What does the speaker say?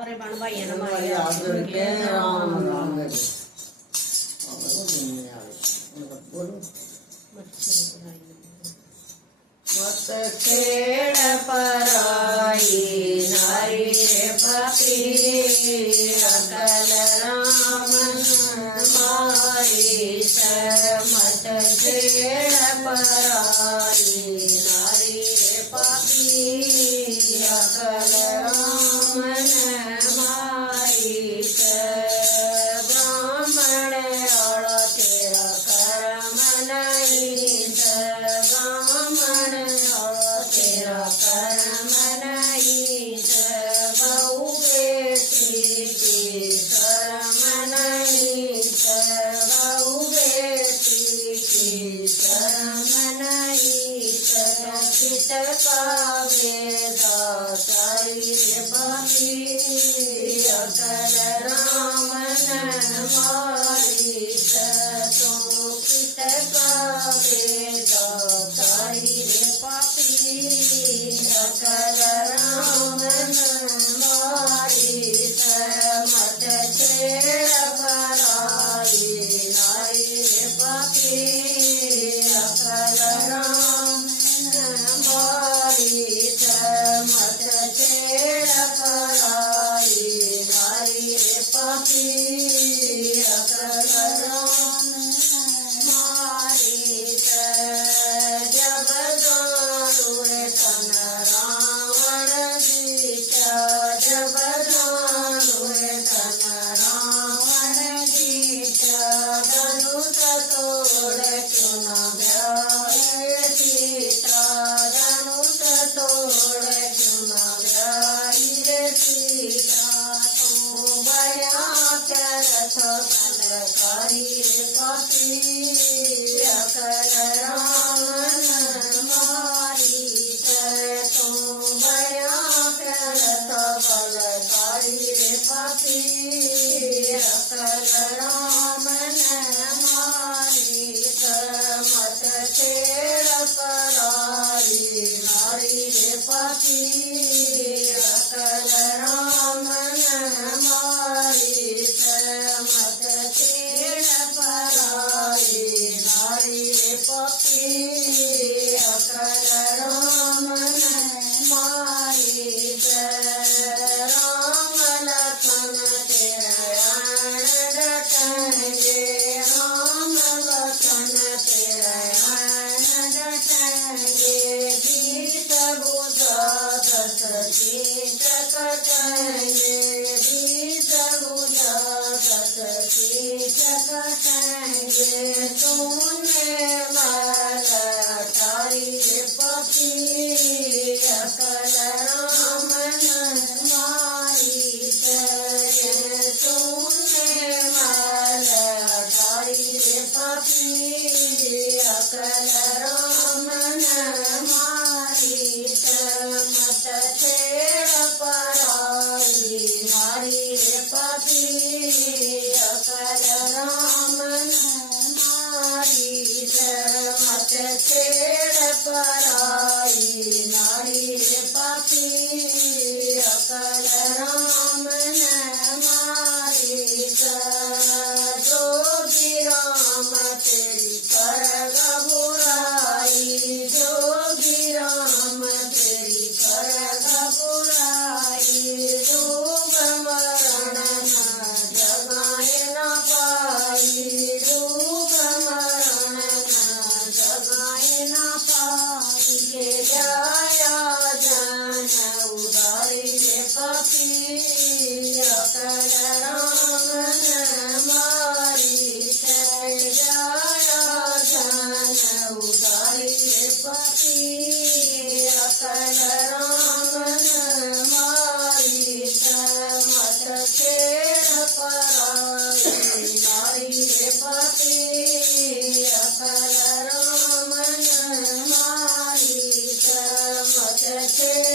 अरे बन भाई ना हमारे याद करके राम राम करे बोलो मत खेड़ पराई नारी रे पापी अकल राम मारी मत खेड़ पराई नारी रे पापी अकल राम मारी ब्राह्मण और तेरा कर्म नहीं ब्राह्मण और तेरा कर्म नहीं बहु बेटी की शर्म नहीं बहु बेटी की शर्म नहीं चित का वेदा चारी बाबी अकल राम मारी तो कित का वेदा चारी पापी अकल राम मारी मत छेड़ पराई नारी पापी अकल राम मारी मत छेड़ पराई नारी पापी अकल राम मारी जब दारुए तन रावण जीता जब दारुए तन रावण जीता धनुष तोड़ क्यों न ब्याहे सीता धनुष तोड़ क्यों न ब्याही सीता तू बया करथ फलकारी पापी अकल राम मारी तू बया करथ फलकारी पापी अकल राम मारी मत छेड़ पराई नारी पापी अकल राम मारी मत छेड़ पराई नारी पापी अकल राम मारी राम लखन तेरा डटेंगे राम लखन तेरा डटेंगे बीत बुझा दस चीज कटेंगे बीत बुझा दस चीज कटेंगे तूने मार तारी पापी अकल राम मारी तूने मार तारी पापी अकल राम मारी मत छेड़ पराई नारी पापी अकल राम मारी मत छेड़ पराई नारी पापी अकल राम मारी जोगी राम तेरी कर बुराई जोगी राम तेरी कर बुराई डूब मरण न जगाए न पाई डूब मरण न जगाए न पाई के जाया जन उदारी पापी अकल राम मारी जाया जन उदारी पापी अकल राम मारी मत छेड़ पराई नारी पापी अकल राम मारी मत छेड़